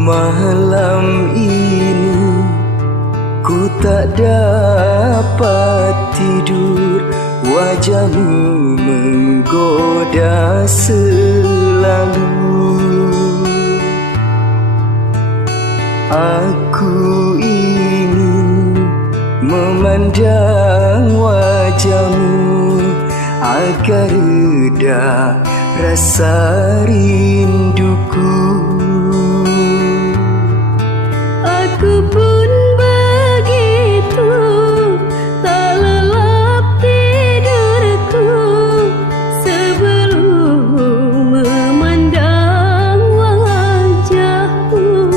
Malam ini ku tak dapat tidur, wajahmu menggoda selalu. Aku ingin memandang wajahmu agar reda rasa rinduku. Aku pun begitu, tak lelap tidurku sebelum memandang wajahmu.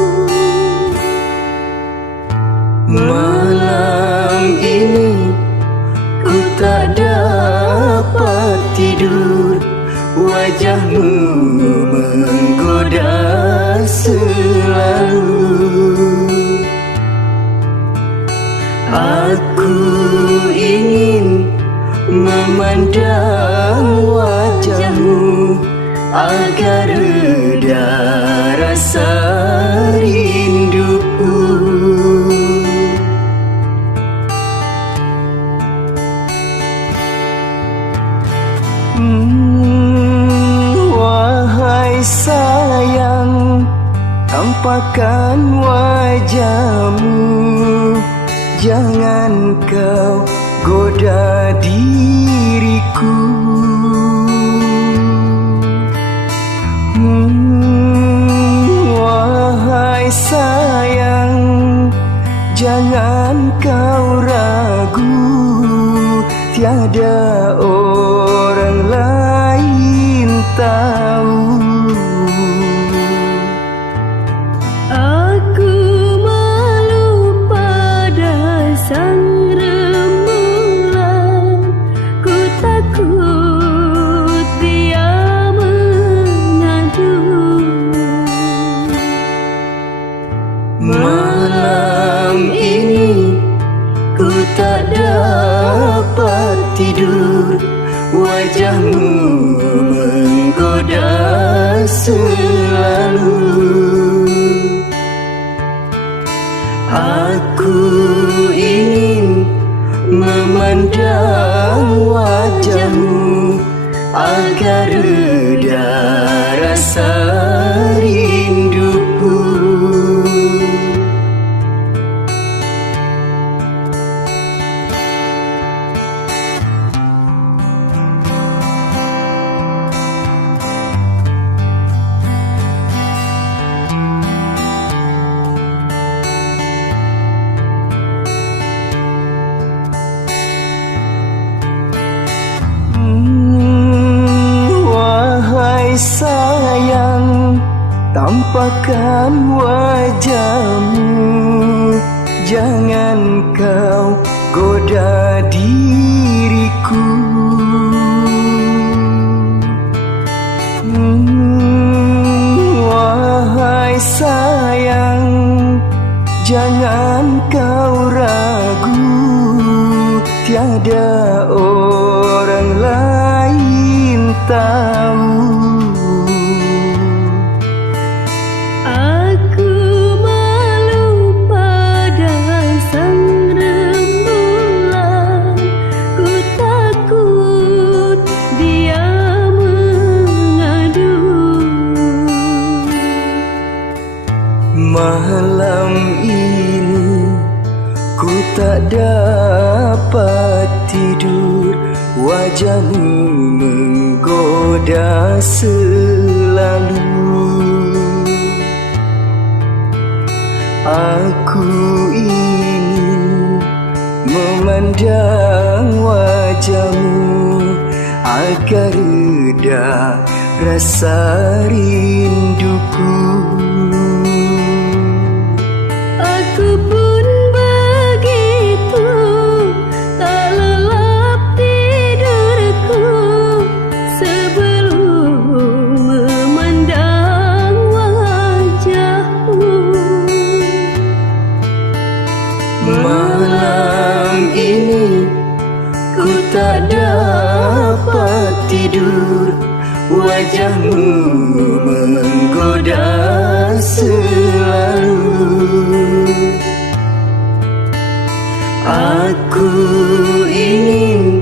Malam ini ku tak dapat tidur, wajahmu menggoda selalu. Aku ingin memandang wajahmu agar reda rasa rinduku. Wahai sayang, tampakkan wajahmu, jangan kau goda diriku. Wahai sayang, jangan kau ragu, tiada orang lain tahu. Aku malu pada sang rembulan, ku takut dia mengadu. Malam ini ku tak dapat tidur, wajahmu menggoda selalu. Aku ingin memandang wajahmu agar reda rasa rinduku. Wahai sayang, tampakkan wajahmu, jangan kau goda diriku. Wahai sayang, jangan kau ragu, tiada orang lain tahu. Aku malu pada sang rembulan, ku takut dia mengadu. Malam ini ku tak dapat tidur, wajahmu menggoda selalu. Aku ingin memandang wajahmu agar reda rasa rinduku. Aku pun begitu, tak lelap tidurku sebelum memandang wajahmu. Malam ini ku tak dapat tidur, wajahmu menggoda selalu. Aku ingin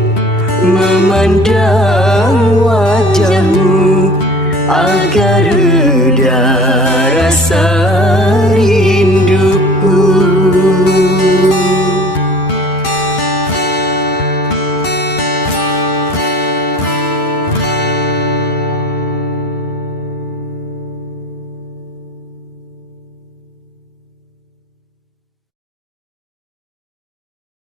memandang wajahmu agar